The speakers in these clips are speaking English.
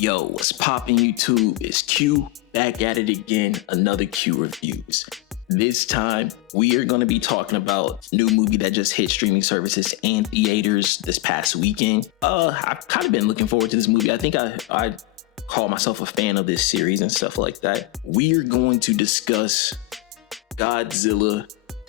Yo, what's poppin' YouTube? It's Q back at it again, another Q Reviews. This time, we are going to be talking about a new movie that just hit streaming services and theaters this past weekend. I've kind of been looking forward to this movie. I think I call myself a fan of this series and stuff like that. We are going to discuss Godzilla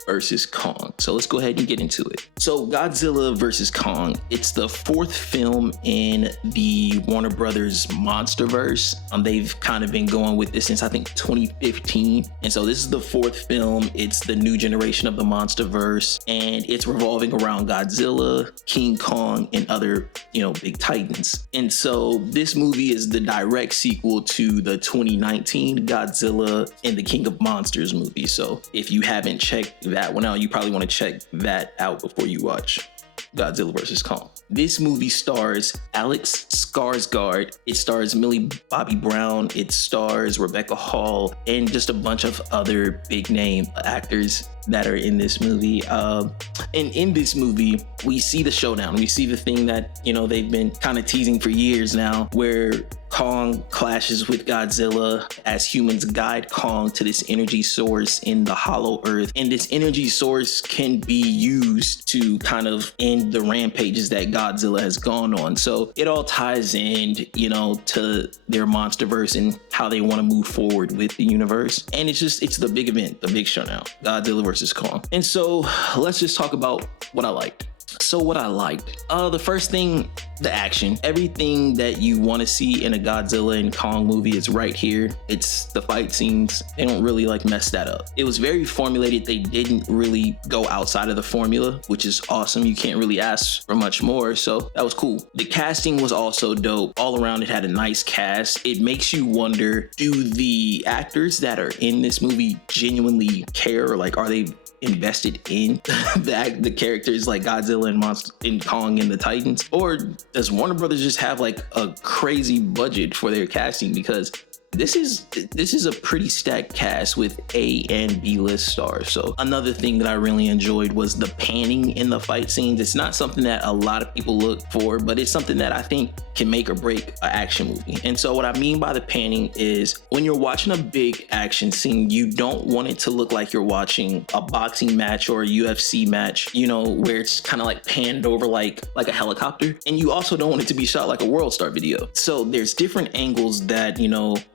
versus Kong. So let's go ahead and get into it. So Godzilla versus Kong, it's the fourth film in the Warner Brothers Monsterverse. They've kind of been going with this since I think 2015. And so this is the fourth film. It's the new generation of the Monsterverse, and it's revolving around Godzilla, King Kong, and other, big titans. And so this movie is the direct sequel to the 2019 Godzilla and the King of Monsters movie. So if you haven't checked that one out, you probably want to check that out before you watch Godzilla vs. Kong. This movie stars Alex Skarsgård. It stars Millie Bobby Brown. It stars Rebecca Hall and just a bunch of other big name actors that are in this movie. And in this movie, we see the showdown. We see the thing that, they've been kind of teasing for years now, where Kong clashes with Godzilla as humans guide Kong to this energy source in the hollow earth. And this energy source can be used to kind of end the rampages that Godzilla has gone on. So it all ties in, to their Monsterverse and how they want to move forward with the universe. And it's the big event, the big showdown, Godzilla versus Kong. And so let's just talk about what I liked. So what I liked, the first thing, the action. Everything that you want to see in a Godzilla and Kong movie is right here. It's the fight scenes. They don't really mess that up. It was very formulated. They didn't really go outside of the formula, which is awesome. You can't really ask for much more. So that was cool. The casting was also dope. All around, it had a nice cast. It makes you wonder, do the actors that are in this movie genuinely care? Are they invested in the characters like Godzilla and Kong and the Titans? Or does Warner Brothers just have a crazy budget for their casting? Because this is a pretty stacked cast with A and B list stars. So another thing that I really enjoyed was the panning in the fight scenes. It's not something that a lot of people look for, but it's something that I think can make or break an action movie. And so what I mean by the panning is when you're watching a big action scene, you don't want it to look like you're watching a boxing match or a UFC match, where it's kind of panned over like a helicopter. And you also don't want it to be shot like a World Star video. So there's different angles that,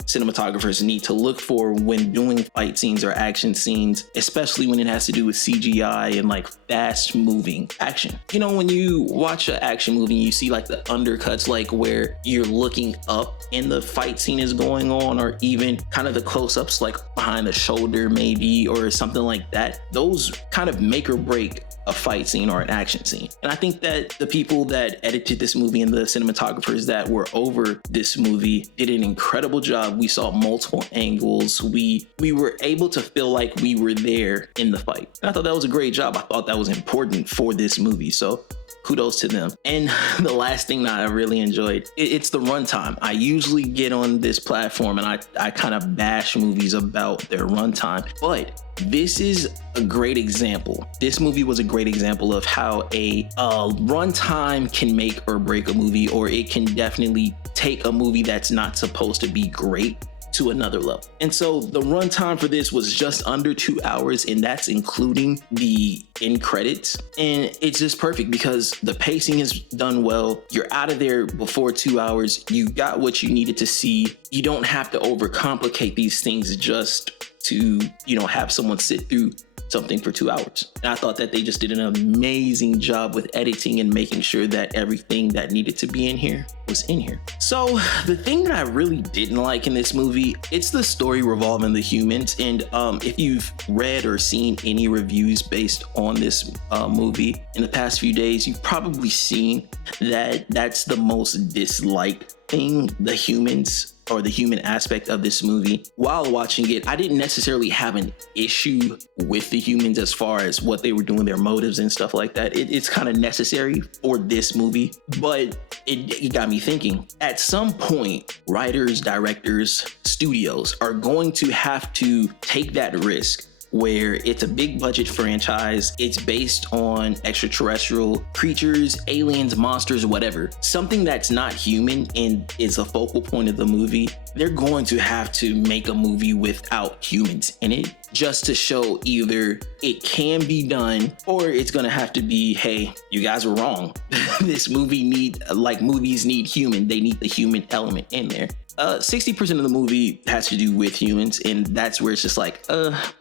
cinematographers need to look for when doing fight scenes or action scenes, especially when it has to do with CGI and fast moving action. When you watch an action movie, you see the undercuts, where you're looking up and the fight scene is going on, or even kind of the close-ups behind the shoulder maybe, or something like that. Those kind of make or break a fight scene or an action scene. And I think that the people that edited this movie and the cinematographers that were over this movie did an incredible job. We saw multiple angles. We were able to feel like we were there in the fight. And I thought that was a great job. I thought that was important for this movie. So kudos to them. And the last thing that I really enjoyed, it's the runtime. I usually get on this platform and I kind of bash movies about their runtime, but this is a great example. This movie was a great example of how a runtime can make or break a movie, or it can definitely take a movie that's not supposed to be great to another level. And so the runtime for this was just under 2 hours, and that's including the end credits. And it's just perfect because the pacing is done well. You're out of there before 2 hours. You got what you needed to see. You don't have to overcomplicate these things just to, have someone sit through something for 2 hours. And I thought that they just did an amazing job with editing and making sure that everything that needed to be in here was in here. So the thing that I really didn't like in this movie, it's the story revolving the humans. And if you've read or seen any reviews based on this movie in the past few days, you've probably seen that that's the most disliked thing, the humans or the human aspect of this movie. While watching it, I didn't necessarily have an issue with the humans as far as what they were doing, their motives and stuff like that. It's kind of necessary for this movie, but it got me thinking. At some point, writers, directors, studios are going to have to take that risk where it's a big budget franchise. It's based on extraterrestrial creatures, aliens, monsters, whatever. Something that's not human and is a focal point of the movie. They're going to have to make a movie without humans in it just to show either it can be done or it's gonna have to be, hey, you guys were wrong. This movie movies need human. They need the human element in there. 60% of the movie has to do with humans, and that's where it's just like,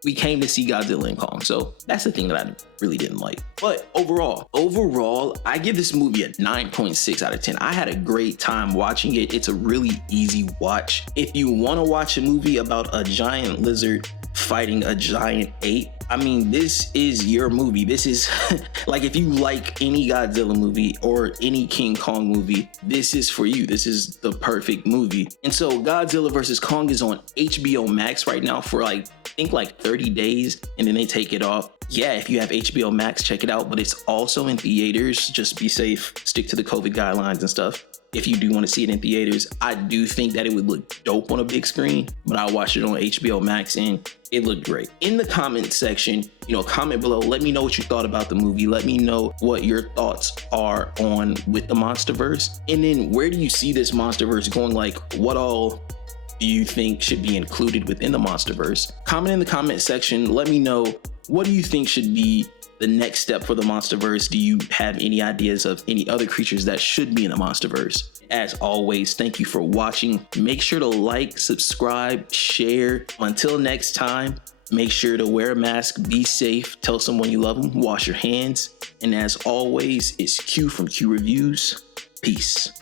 we came to see Godzilla and Kong. So that's the thing that I really didn't like. But overall, I give this movie a 9.6 out of 10. I had a great time watching it. It's a really easy watch. If you want to watch a movie about a giant lizard fighting a giant ape, I mean, this is your movie. This is like, if you like any Godzilla movie or any King Kong movie, this is for you. This is the perfect movie. And so Godzilla vs. Kong is on HBO Max right now for I think 30 days, and then they take it off. Yeah, if you have HBO Max, check it out, but it's also in theaters. Just be safe, stick to the COVID guidelines and stuff. If you do want to see it in theaters, I do think that it would look dope on a big screen, but I watched it on HBO Max and it looked great. In the comment section, comment below. Let me know what you thought about the movie. Let me know what your thoughts are on with the MonsterVerse. And then where do you see this MonsterVerse going? Like, what all do you think should be included within the MonsterVerse? Comment in the comment section. Let me know, what do you think should be the next step for the MonsterVerse? Do you have any ideas of any other creatures that should be in the MonsterVerse? As always, thank you for watching. Make sure to like, subscribe, share. Until next time, make sure to wear a mask, be safe, tell someone you love them, wash your hands. And as always, it's Q from Q Reviews. Peace.